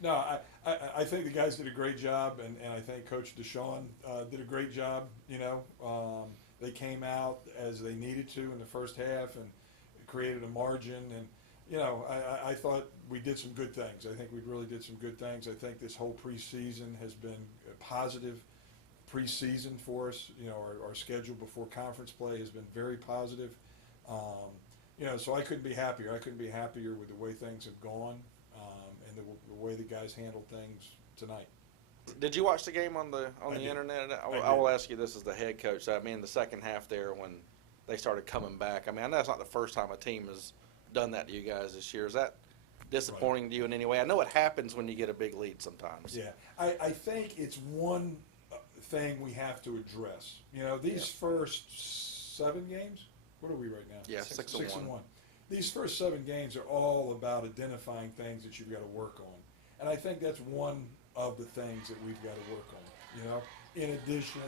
No, I think the guys did a great job, and I think Coach Deshaun did a great job. They came out as they needed to in the first half and created a margin. And I thought we did some good things. I think we really did some good things. I think this whole preseason has been a positive preseason for us. Our schedule before conference play has been very positive. So I couldn't be happier. I couldn't be happier with the way things have gone, and the way the guys handled things tonight. Did you watch the game on the did. internet? I I did. will ask you this as the head coach. I mean, the second half there when they started coming back. I mean, I know it's not the first time a team has done that to you guys this year. Is that disappointing to you in any way? I know it happens when you get a big lead sometimes. Yeah, I think it's one thing we have to address. These first 7 games. What are we right now? Yeah, 6-1. These first 7 games are all about identifying things that you've got to work on, and I think that's one of the things that we've got to work on. In addition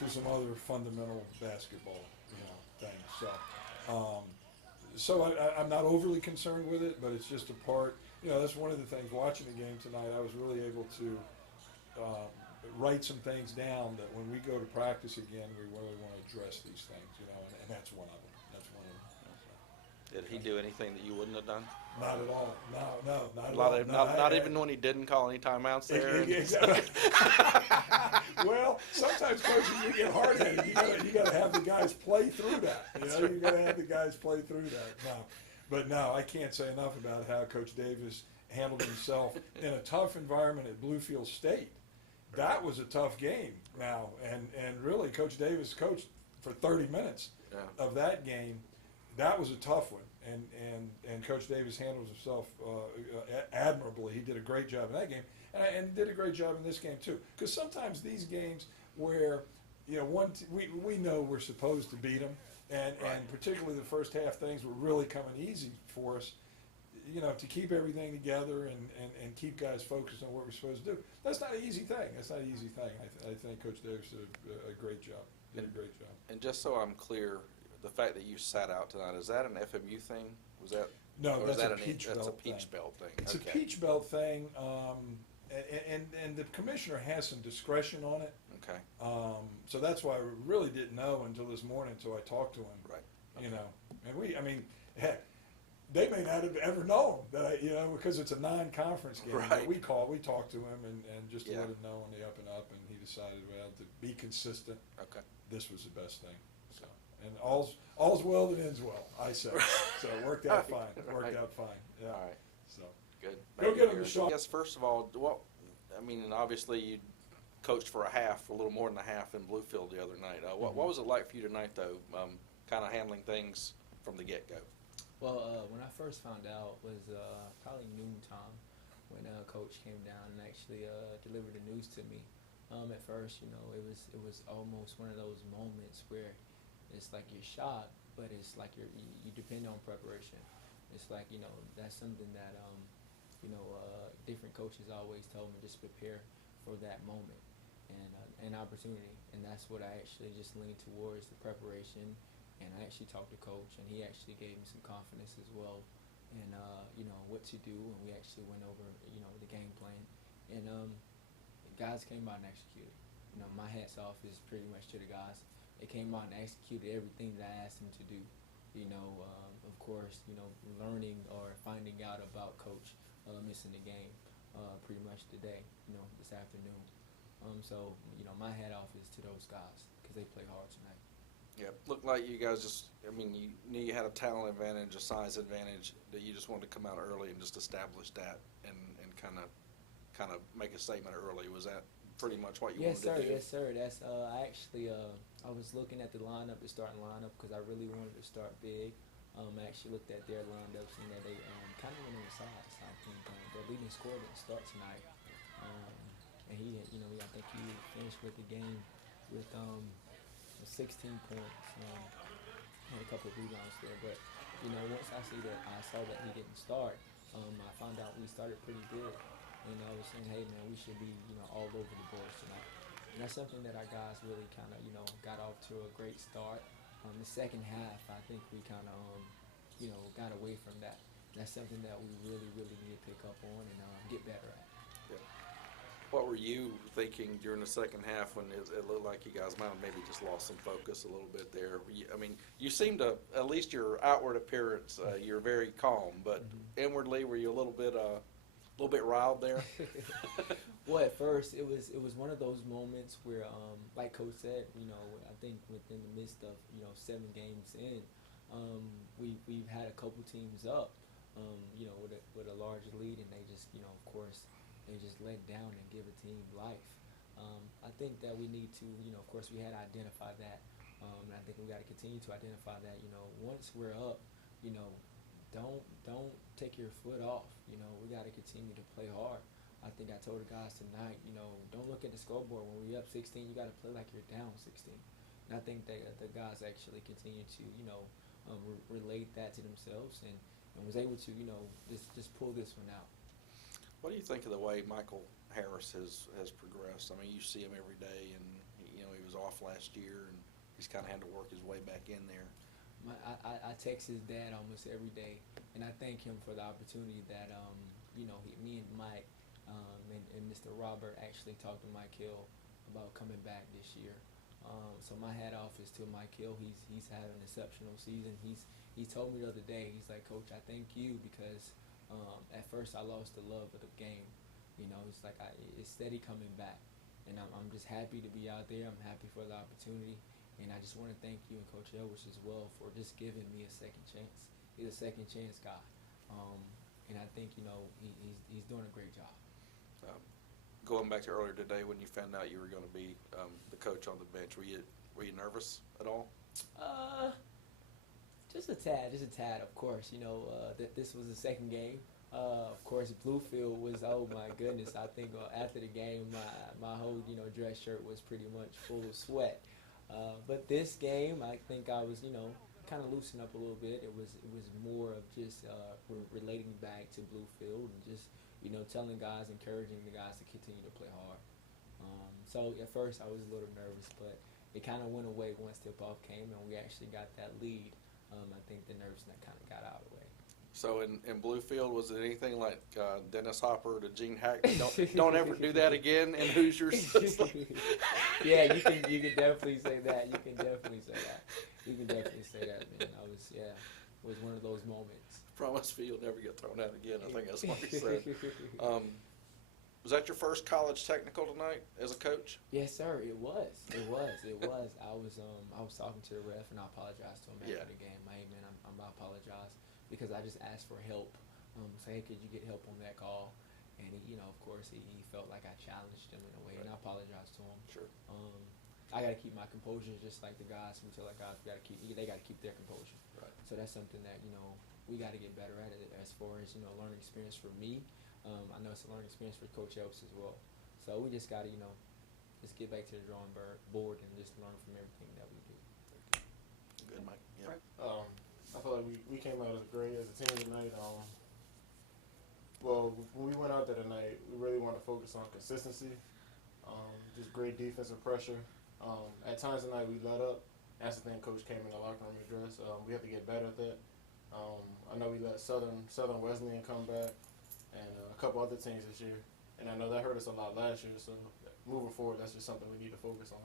to some other fundamental basketball, things. So I'm not overly concerned with it, but it's just a part. That's one of the things. Watching the game tonight, I was really able to write some things down that when we go to practice again, we really want to address these things. And that's one of them. That's one of them. Did he do anything that you wouldn't have done? Not at all. No, not at all. Not even when he didn't call any timeouts there. Exactly. Well, sometimes coaches get hard-headed. You got to have the guys play through that. You got to have the guys play through that. But I can't say enough about how Coach Davis handled himself in a tough environment at Bluefield State. That was a tough game. And really, Coach Davis coached for 30 minutes of that game. That was a tough one, and Coach Davis handles himself admirably. He did a great job in that game, and did a great job in this game too. Because sometimes these games where we know we're supposed to beat them, and particularly the first half things were really coming easy for us. To keep everything together and keep guys focused on what we're supposed to do. That's not an easy thing. I think Coach Davis did a great job. And just so I'm clear, the fact that you sat out tonight, is that an FMU thing? Was that? No, that's a Peach Belt thing. It's a Peach Belt thing, and the commissioner has some discretion on it. Okay. So that's why I really didn't know until this morning, until I talked to him. Right. Okay. And heck, they may not have ever known that because it's a non-conference game. Right. But we talked to him, and just to let him know on the up and up, and he decided, to be consistent. Okay. This was the best thing. So, and all's well that ends well, I say. So it worked out fine. It worked out fine. Yeah. All right. So Good. Go get him a shot. Yes. First of all, obviously you coached for a little more than a half in Bluefield the other night. What was it like for you tonight, though? Kind of handling things from the get-go. Well, when I first found out was probably noontime when Coach came down and actually delivered the news to me. At first, it was almost one of those moments where it's like you're shocked, but it's like you depend on preparation. It's like that's something that different coaches always told me, just prepare for that moment and an opportunity, and that's what I actually just leaned towards, the preparation. And I actually talked to Coach, and he actually gave me some confidence as well, and what to do. And we actually went over the game plan, and guys came out and executed. My hats off is pretty much to the guys. They came out and executed everything that I asked them to do. Of course, learning or finding out about Coach missing the game pretty much today, this afternoon. So my hat off is to those guys because they play hard tonight. Yeah, looked like you guys you knew you had a talent advantage, a size advantage, that you just wanted to come out early and just establish that and kind of make a statement early. Was that pretty much what you wanted to do? Yes, sir. That's I actually I was looking at the lineup, the starting lineup, because I really wanted to start big. I actually looked at their lineups and that they kind of went on the sides. I think their leading scorer didn't start tonight, and he, I think he finished with the game with 16 points, had a couple of rebounds there. But once I saw that he didn't start, I found out we started pretty good, and I was saying, hey man, we should be all over the boards tonight. And that's something that our guys really kind of got off to a great start. The second half, I think we kind of got away from that. And that's something that we really need to pick up on and get better at. Okay. What were you thinking during the second half when it looked like you guys might have maybe just lost some focus a little bit there? I mean, you seem to, at least your outward appearance, you're very calm, but inwardly, were you a little bit riled there? Well, at first it was one of those moments where, like Coach said, I think within the midst of 7 games in, we've had a couple teams up, with a large lead, and they just of course they just let down and give a team life. I think that we need to of course we had to identify that, and I think we got to continue to identify that once we're up, don't take your foot off. We got to continue to play hard. I think I told the guys tonight, don't look at the scoreboard. When we're up 16, you got to play like you're down 16. And I think that the guys actually continue to, relate that to themselves and was able to, just pull this one out. What do you think of the way Mykel Harris has progressed? I mean, you see him every day, and he was off last year, and he's kind of had to work his way back in there. I text his dad almost every day, and I thank him for the opportunity that, me and Mike and Mr. Robert actually talked to Mykel about coming back this year. So my hat off is to Mykel. He's had an exceptional season. He told me the other day, he's like, Coach, I thank you because at first I lost the love of the game. It's like it's steady coming back, and I'm just happy to be out there. I'm happy for the opportunity, and I just want to thank you and Coach Edwards as well for just giving me a second chance. He's a second chance guy, and I think he's doing a great job. Going back to earlier today when you found out you were going to be the coach on the bench, were you nervous at all? Just a tad. Of course, that this was the second game. Of course, Bluefield was, oh my goodness. I think after the game, my whole dress shirt was pretty much full of sweat. But this game, I think I was kind of loosened up a little bit. It was more of just relating back to Bluefield and just telling guys, encouraging the guys to continue to play hard. So at first I was a little nervous, but it kind of went away once tip-off came and we actually got that lead. I think the nervousness kind of got out of the way. So in Bluefield, was it anything like Dennis Hopper to Gene Hackman? Don't ever do that again in Hoosiers. Yeah, you can definitely say that. You can definitely say that, man. It was one of those moments. Promise me you'll never get thrown out again. I think that's what he said. Was that your first college technical tonight as a coach? Yes, sir. It was. I was talking to the ref, and I apologized to him after the game. Hey, man, I apologize because I just asked for help. Say, hey, could you get help on that call? And he, of course, he felt like I challenged him in a way, and I apologized to him. Sure. I got to keep my composure, just like the guys. We tell our guys they got to keep their composure. Right. So that's something that we got to get better at it as far as learning experience for me. I know it's a learning experience for Coach Elps as well. So we just got to just get back to the drawing board and just learn from everything that we do. Good, Mike. Yeah. Right. I feel like we came out as great as a team tonight. Well, when we went out there tonight, we really want to focus on consistency, just great defensive pressure. At times tonight we let up. That's the thing Coach came in the locker room addressed. We have to get better at that. I know we let Southern Wesleyan come back and a couple other teams this year. And I know that hurt us a lot last year, so moving forward, that's just something we need to focus on.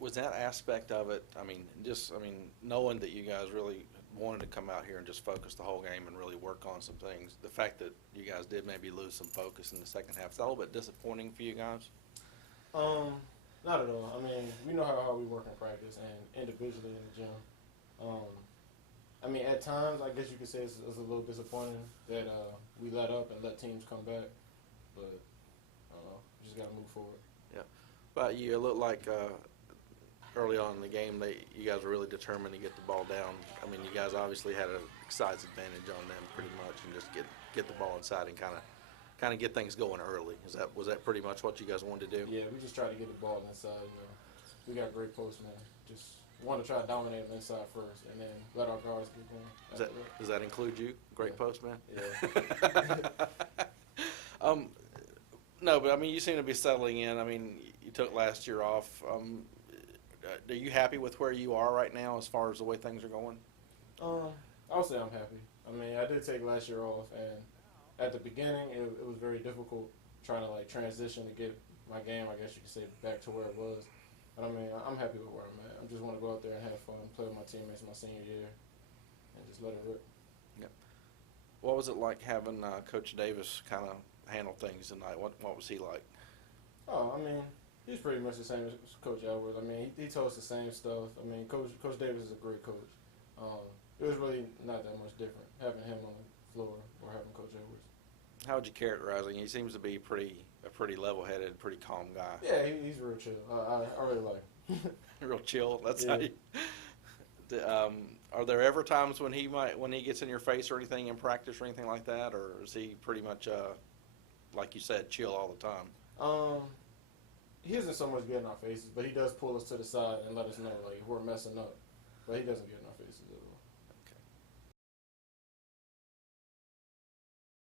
Was that aspect of it, knowing that you guys really wanted to come out here and just focus the whole game and really work on some things, the fact that you guys did maybe lose some focus in the second half, is that a little bit disappointing for you guys? Not at all. We know how we work in practice and individually in the gym. At times, I guess you could say it's a little disappointing that we let up and let teams come back, but we just got to move forward. Yeah. But you look like early on in the game, you guys were really determined to get the ball down. You guys obviously had a size advantage on them pretty much, and just get the ball inside and kind of get things going early. Was that pretty much what you guys wanted to do? Yeah, we just tried to get the ball inside. We got great postmen. Just want to try to dominate them inside first, and then let our guards get going. Does that include you? Great postman? Yeah. No, but you seem to be settling in. You took last year off. Are you happy with where you are right now as far as the way things are going? I would say I'm happy. I did take last year off, and at the beginning, it was very difficult trying to like transition to get my game, I guess you could say, back to where it was. But I mean, I'm happy with where I'm at. I just want to go out there and have fun, play with my teammates my senior year, and just let it rip. Yep. What was it like having Coach Davis kind of handle things tonight? What was he like? Oh, I mean, he's pretty much the same as Coach Edwards. I mean, he told us the same stuff. I mean, Coach Davis is a great coach. It was really not that much different having him on the floor or having Coach Edwards. How would you characterize him? He seems to be a pretty level-headed, pretty calm guy. Yeah, he's real chill. I really like him. Real chill. That's Yeah. how you. Are there ever times when he gets in your face or anything in practice or anything like that, or is he pretty much like you said, chill all the time? He isn't so much get in our faces, but he does pull us to the side and let us know like if we're messing up. But he doesn't get